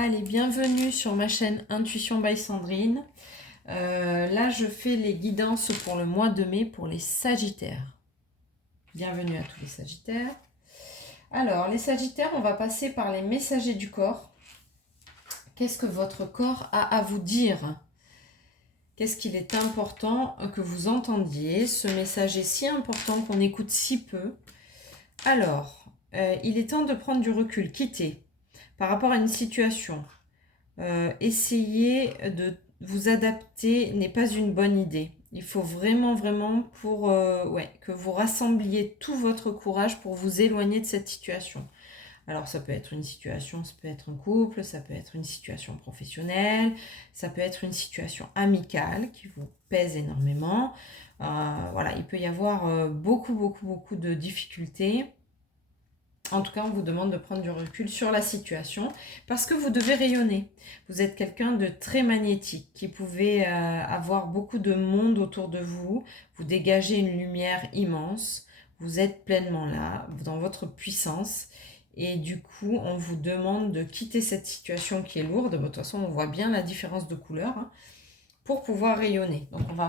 Allez, bienvenue sur ma chaîne Intuition by Sandrine. Là, je fais les guidances pour le mois de mai pour les Sagittaires. Bienvenue à tous les Sagittaires. Alors, les Sagittaires, on va passer par les messagers du corps. Qu'est-ce que votre corps a à vous dire? Qu'est-ce qu'il est important que vous entendiez? Ce message est si important qu'on écoute si peu. Alors, il est temps de prendre du recul, quitter. Par rapport à une situation, essayer de vous adapter n'est pas une bonne idée. Il faut vraiment que vous rassembliez tout votre courage pour vous éloigner de cette situation. Alors ça peut être une situation, ça peut être un couple, ça peut être une situation professionnelle, ça peut être une situation amicale qui vous pèse énormément. Voilà, il peut y avoir beaucoup de difficultés. En tout cas, on vous demande de prendre du recul sur la situation parce que vous devez rayonner. Vous êtes quelqu'un de très magnétique qui pouvait avoir beaucoup de monde autour de vous. Vous dégagez une lumière immense. Vous êtes pleinement là, dans votre puissance. Et du coup, on vous demande de quitter cette situation qui est lourde. De toute façon, on voit bien la différence de couleur pour pouvoir rayonner. Donc, on va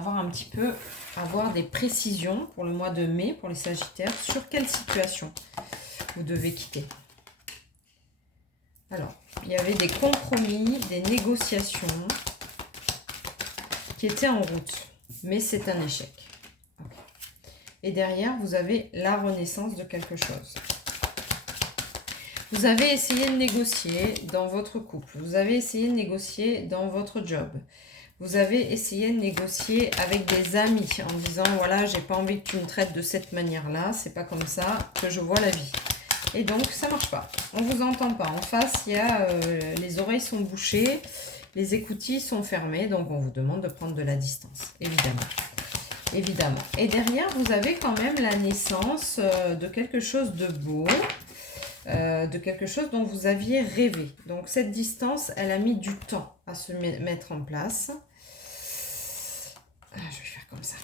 avoir des précisions pour le mois de mai, pour les Sagittaires, sur quelle situation vous devez quitter. Alors, il y avait des compromis, des négociations qui étaient en route, mais c'est un échec. Okay. Et derrière, vous avez la renaissance de quelque chose. Vous avez essayé de négocier dans votre couple, vous avez essayé de négocier dans votre job, vous avez essayé de négocier avec des amis en disant voilà, j'ai pas envie que tu me traites de cette manière-là, c'est pas comme ça que je vois la vie. Et donc, ça ne marche pas. On ne vous entend pas. En face, il y a les oreilles sont bouchées, les écoutilles sont fermées. Donc, on vous demande de prendre de la distance, évidemment. Évidemment. Et derrière, vous avez quand même la naissance de quelque chose de beau, de quelque chose dont vous aviez rêvé. Donc, cette distance, elle a mis du temps à se mettre en place. Je vais faire comme ça.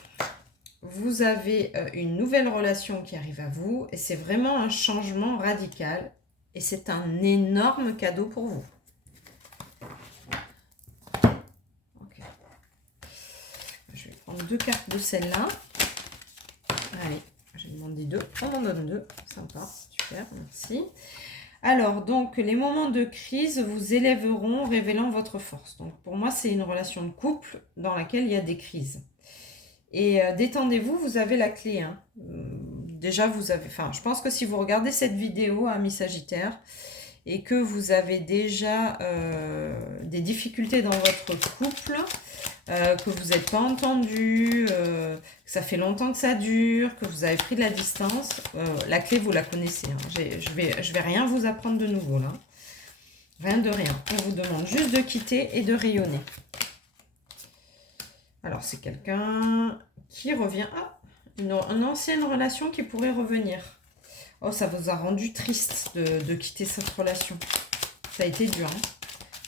Vous avez une nouvelle relation qui arrive à vous et c'est vraiment un changement radical et c'est un énorme cadeau pour vous. Okay. Je vais prendre 2 cartes de celle-là. Allez, j'ai demandé 2, on en donne 2, sympa, super, merci. Alors, donc, les moments de crise vous élèveront, révélant votre force. Donc, pour moi, c'est une relation de couple dans laquelle il y a des crises. Et détendez-vous, vous avez la clé. Hein. Déjà, je pense que si vous regardez cette vidéo, amis Sagittaires, et que vous avez déjà des difficultés dans votre couple, que vous n'êtes pas entendu, que ça fait longtemps que ça dure, que vous avez pris de la distance, la clé, vous la connaissez. Hein. Je vais rien vous apprendre de nouveau là. Rien de rien. On vous demande juste de quitter et de rayonner. Alors, c'est quelqu'un qui revient. Ah, une ancienne relation qui pourrait revenir. Oh, ça vous a rendu triste de quitter cette relation. Ça a été dur. Hein.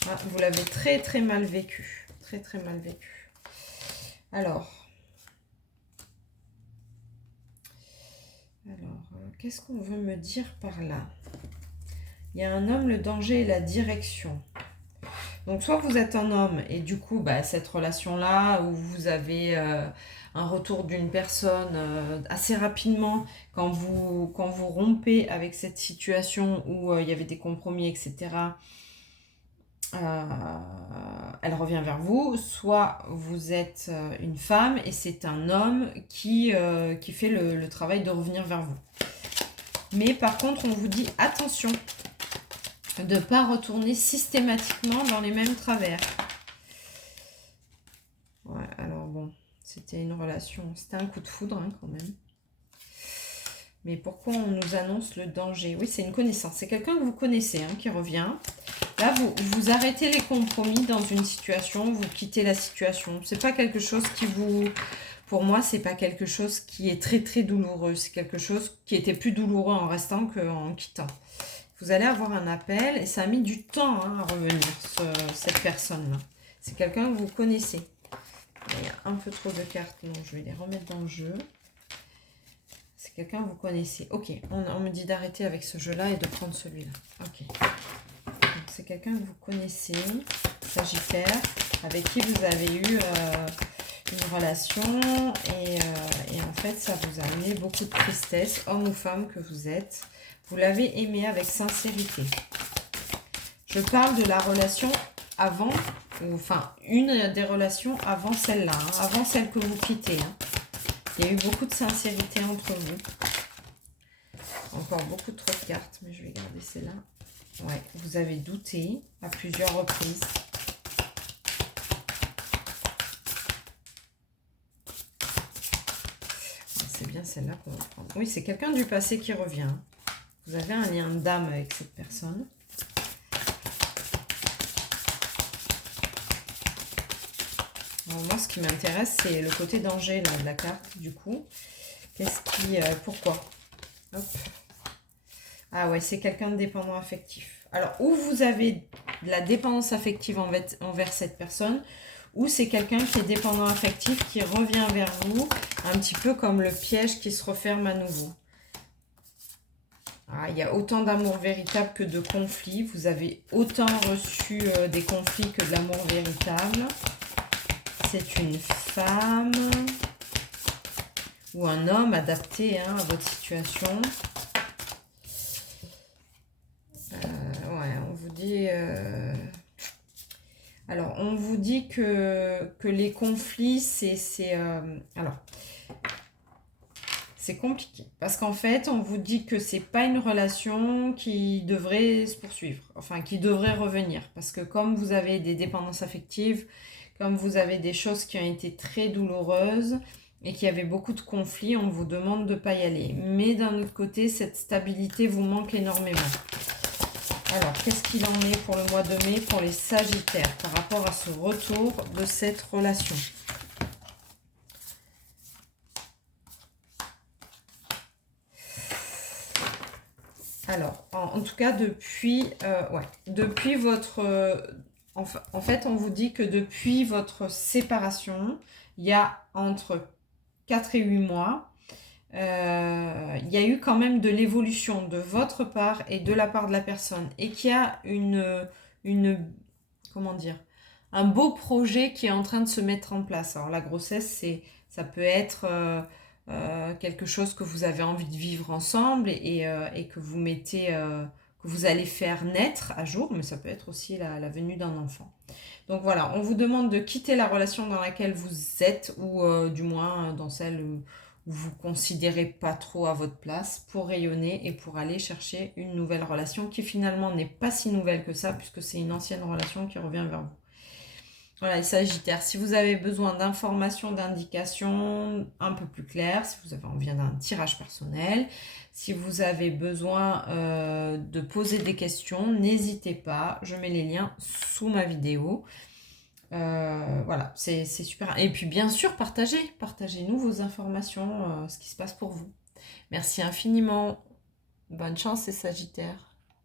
Ah, vous l'avez très mal vécu. Très mal vécu. Alors, qu'est-ce qu'on veut me dire par là? Il y a un homme, le danger et la direction. Donc, soit vous êtes un homme et du coup, cette relation-là où vous avez un retour d'une personne assez rapidement quand vous rompez avec cette situation où il y avait des compromis, etc., elle revient vers vous. Soit vous êtes une femme et c'est un homme qui fait le travail de revenir vers vous. Mais par contre, on vous dit attention de ne pas retourner systématiquement dans les mêmes travers. Ouais, alors bon, c'était une relation, c'était un coup de foudre hein, quand même. Mais pourquoi on nous annonce le danger? Oui, c'est une connaissance, c'est quelqu'un que vous connaissez hein, qui revient. Là, vous arrêtez les compromis dans une situation, vous quittez la situation. C'est pas quelque chose qui vous... Pour moi, c'est pas quelque chose qui est très douloureux. C'est quelque chose qui était plus douloureux en restant qu'en quittant. Vous allez avoir un appel et ça a mis du temps hein, à revenir, cette personne-là. C'est quelqu'un que vous connaissez. Il y a un peu trop de cartes, donc je vais les remettre dans le jeu. C'est quelqu'un que vous connaissez. Ok, on me dit d'arrêter avec ce jeu-là et de prendre celui-là. Ok. Donc c'est quelqu'un que vous connaissez, Sagittaire, avec qui vous avez eu une relation et en fait, ça vous a amené beaucoup de tristesse, homme ou femme que vous êtes. Vous l'avez aimé avec sincérité. Je parle de la relation avant, ou enfin, une des relations avant celle-là, hein, avant celle que vous quittez. Hein. Il y a eu beaucoup de sincérité entre vous. Encore beaucoup trop de cartes, mais je vais garder celle-là. Ouais, vous avez douté à plusieurs reprises. C'est bien celle-là qu'on va prendre. Oui, c'est quelqu'un du passé qui revient. Vous avez un lien d'âme avec cette personne. Alors, moi, ce qui m'intéresse, c'est le côté danger là, de la carte, du coup. Qu'est-ce qui... pourquoi? Hop. Ah ouais, c'est quelqu'un de dépendant affectif. Alors, où vous avez de la dépendance affective envers cette personne, ou c'est quelqu'un qui est dépendant affectif, qui revient vers vous, un petit peu comme le piège qui se referme à nouveau. Ah, il y a autant d'amour véritable que de conflits. Vous avez autant reçu des conflits que de l'amour véritable. C'est une femme ou un homme adapté hein, à votre situation. Ouais, on vous dit... Alors, on vous dit que les conflits, alors, c'est compliqué. Parce qu'en fait, on vous dit que c'est pas une relation qui devrait se poursuivre. Enfin, qui devrait revenir. Parce que comme vous avez des dépendances affectives, comme vous avez des choses qui ont été très douloureuses et qu'il y avait beaucoup de conflits, on vous demande de ne pas y aller. Mais d'un autre côté, cette stabilité vous manque énormément. Alors, qu'est-ce qu'il en est pour le mois de mai pour les Sagittaires par rapport à ce retour de cette relation? Alors, en tout cas, depuis votre... en fait, on vous dit que depuis votre séparation, il y a entre 4 et 8 mois, il y a eu quand même de l'évolution de votre part et de la part de la personne. Et qu'il y a comment dire, un beau projet qui est en train de se mettre en place. Alors la grossesse, ça peut être quelque chose que vous avez envie de vivre ensemble et que vous mettez, que vous allez faire naître à jour, mais ça peut être aussi la venue d'un enfant. Donc voilà, on vous demande de quitter la relation dans laquelle vous êtes ou du moins dans celle où vous ne considérez pas trop à votre place pour rayonner et pour aller chercher une nouvelle relation qui finalement n'est pas si nouvelle que ça puisque c'est une ancienne relation qui revient vers vous. Voilà, les Sagittaires, si vous avez besoin d'informations, d'indications un peu plus claires, si vous avez envie d'un tirage personnel, si vous avez besoin de poser des questions, n'hésitez pas, je mets les liens sous ma vidéo. Voilà, c'est super. Et puis bien sûr, partagez-nous vos informations, ce qui se passe pour vous. Merci infiniment. Bonne chance les Sagittaires.